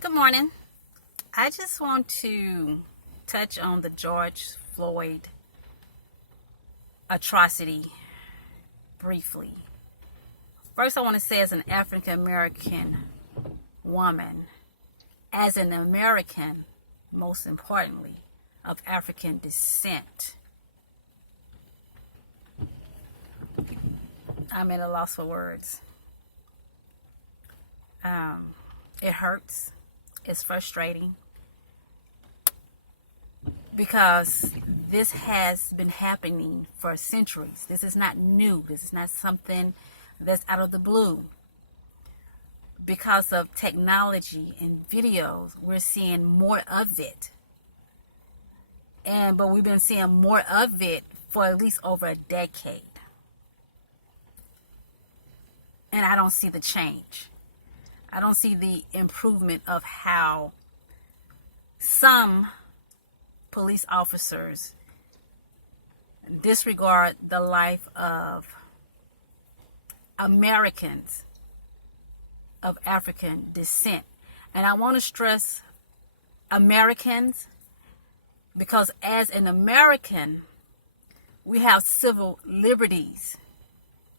Good morning. I just want to touch on the George Floyd atrocity briefly. First, I want to say, as an African American woman, as an American, most importantly, of African descent, I'm at a loss for words. It hurts. It's frustrating because this has been happening for centuries. This is not new. This is not something that's out of the blue. Because of technology and videos, we're seeing more of it. But we've been seeing more of it for at least over a decade. And I don't see the change. I don't see the improvement of how some police officers disregard the life of Americans of African descent. And I want to stress Americans because as an American, we have civil liberties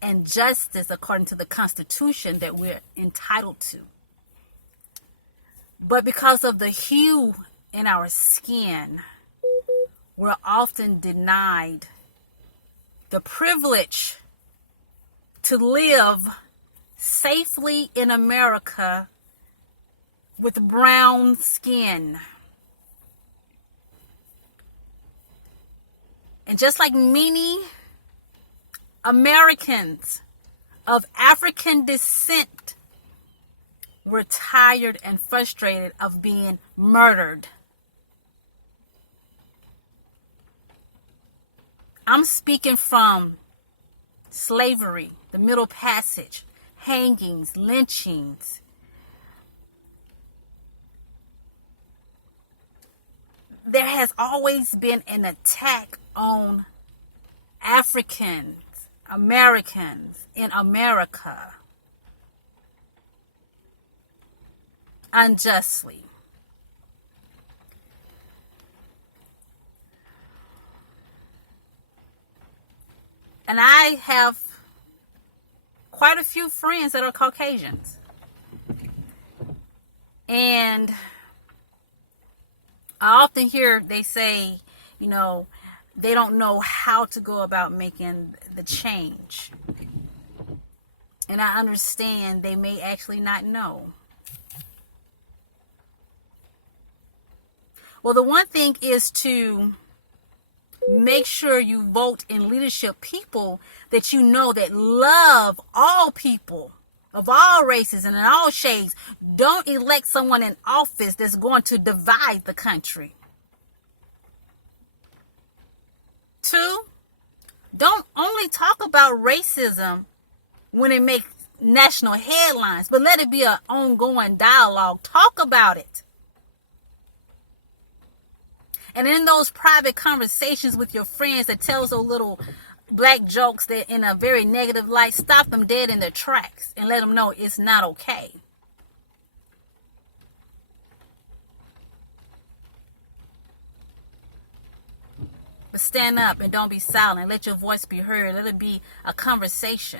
and justice according to the Constitution that we're entitled to. But because of the hue in our skin, we're often denied the privilege to live safely in America with brown skin. And just like many Americans of African descent, were tired and frustrated of being murdered. I'm speaking from slavery, the Middle Passage, hangings, lynchings. There has always been an attack on Africans, Americans in America unjustly. And I have quite a few friends that are Caucasians. And I often hear they say, they don't know how to go about making the change. And I understand they may actually not know. Well, the one thing is to make sure you vote in leadership people that you know that love all people of all races and in all shades. Don't elect someone in office that's going to divide the country. 2, don't only talk about racism when it makes national headlines, but let it be an ongoing dialogue. Talk about it. And in those private conversations with your friends that tells those little black jokes that in a very negative light, stop them dead in their tracks and let them know it's not okay. But stand up and don't be silent. Let your voice be heard. Let it be a conversation.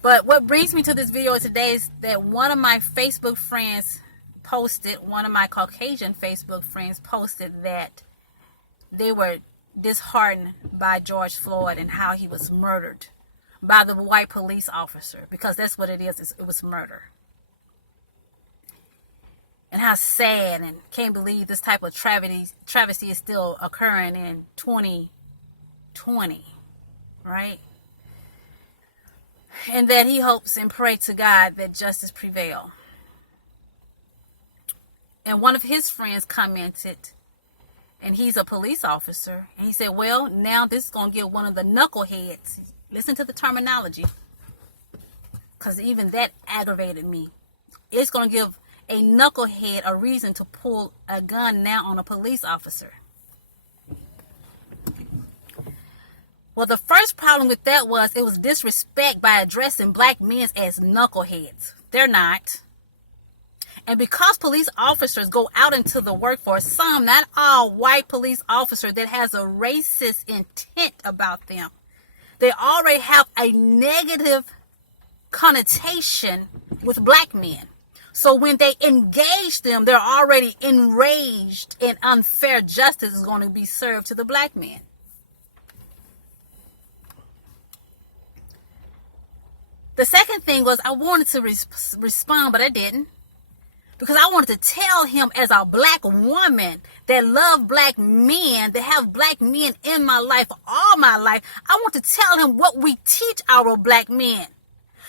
But what brings me to this video today is that one of my Facebook friends posted, one of my Caucasian Facebook friends posted that they were disheartened by George Floyd and how he was murdered by the white police officer, because that's what it is. It was murder. And how sad, and can't believe this type of travesty is still occurring in 2020, right? And that he hopes and prays to God that justice prevail. And one of his friends commented, and he's a police officer, and he said, well, now this is going to give one of the knuckleheads, listen to the terminology, because even that aggravated me. It's going to give a knucklehead a reason to pull a gun now on a police officer. Well, the first problem with that was it was disrespect by addressing black men as knuckleheads. They're not. And because police officers go out into the workforce, some, not all, white police officers that has a racist intent about them, they already have a negative connotation with black men. So when they engage them, they're already enraged and unfair justice is going to be served to the black men. The second thing was I wanted to respond, but I didn't. Because I wanted to tell him as a black woman that love black men, that have black men in my life all my life, I want to tell him what we teach our black men.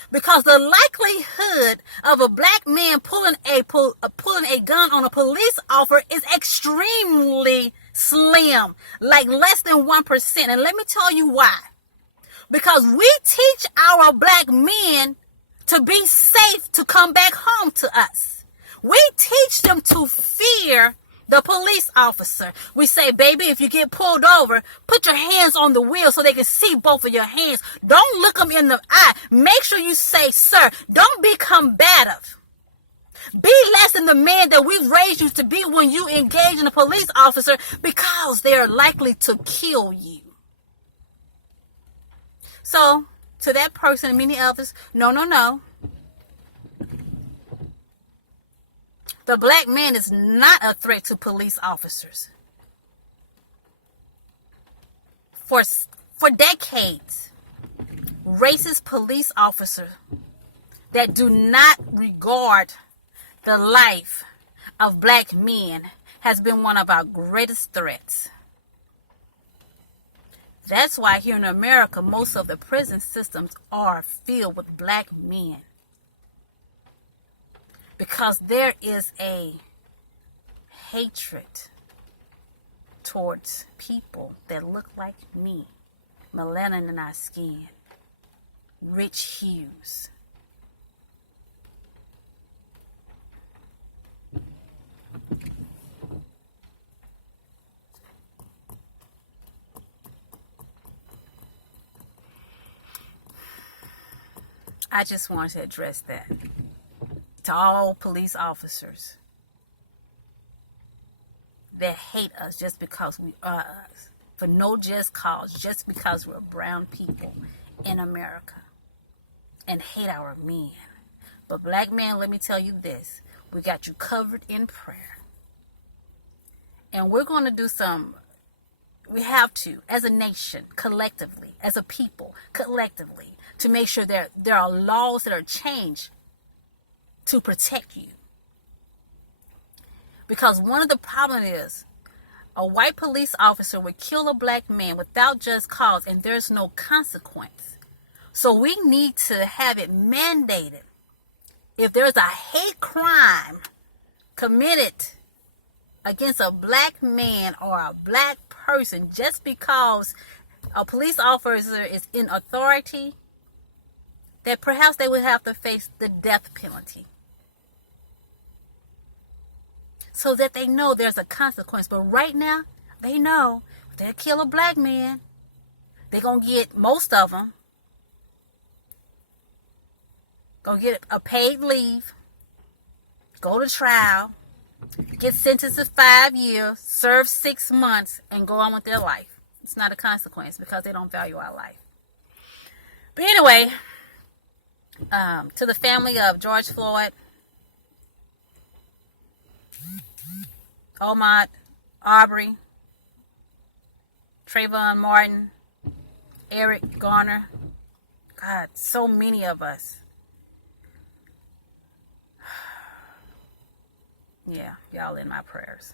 Because the likelihood of a black man pulling a gun on a police officer is extremely slim, like less than 1%. And let me tell you why. Because we teach our black men to be safe to come back home to us. We teach them to fear the police officer. We say, baby, if you get pulled over, put your hands on the wheel so they can see both of your hands. Don't look them in the eye. Make sure you say, sir. Don't be combative. Be less than the man that we've raised you to be when you engage in a police officer, because they are likely to kill you. So, to that person and many others, no. The black man is not a threat to police officers. For decades, racist police officers that do not regard the life of black men has been one of our greatest threats. That's why here in America, most of the prison systems are filled with black men. Because there is a hatred towards people that look like me, melanin in our skin, rich hues. I just wanted to address that to all police officers that hate us just because we are us, for no just cause, just because we're brown people in America, and hate our men. But black men, let me tell you this, we got you covered in prayer. And we're going to do we have to, as a nation, collectively, as a people, collectively, to make sure there are laws that are changed to protect you. Because one of the problems is a white police officer would kill a black man without just cause, and there's no consequence. So we need to have it mandated. If there's a hate crime committed against a black man or a black person, just because a police officer is in authority, that perhaps they would have to face the death penalty. So that they know there's a consequence. But right now, they know if they kill a black man, they're going to get, most of them, going to get a paid leave, go to trial, get sentenced to 5 years, serve 6 months, and go on with their life. It's not a consequence because they don't value our life. But anyway, to the family of George Floyd, Ahmaud Arbery, Trayvon Martin, Eric Garner, God, so many of us. Yeah, y'all in my prayers.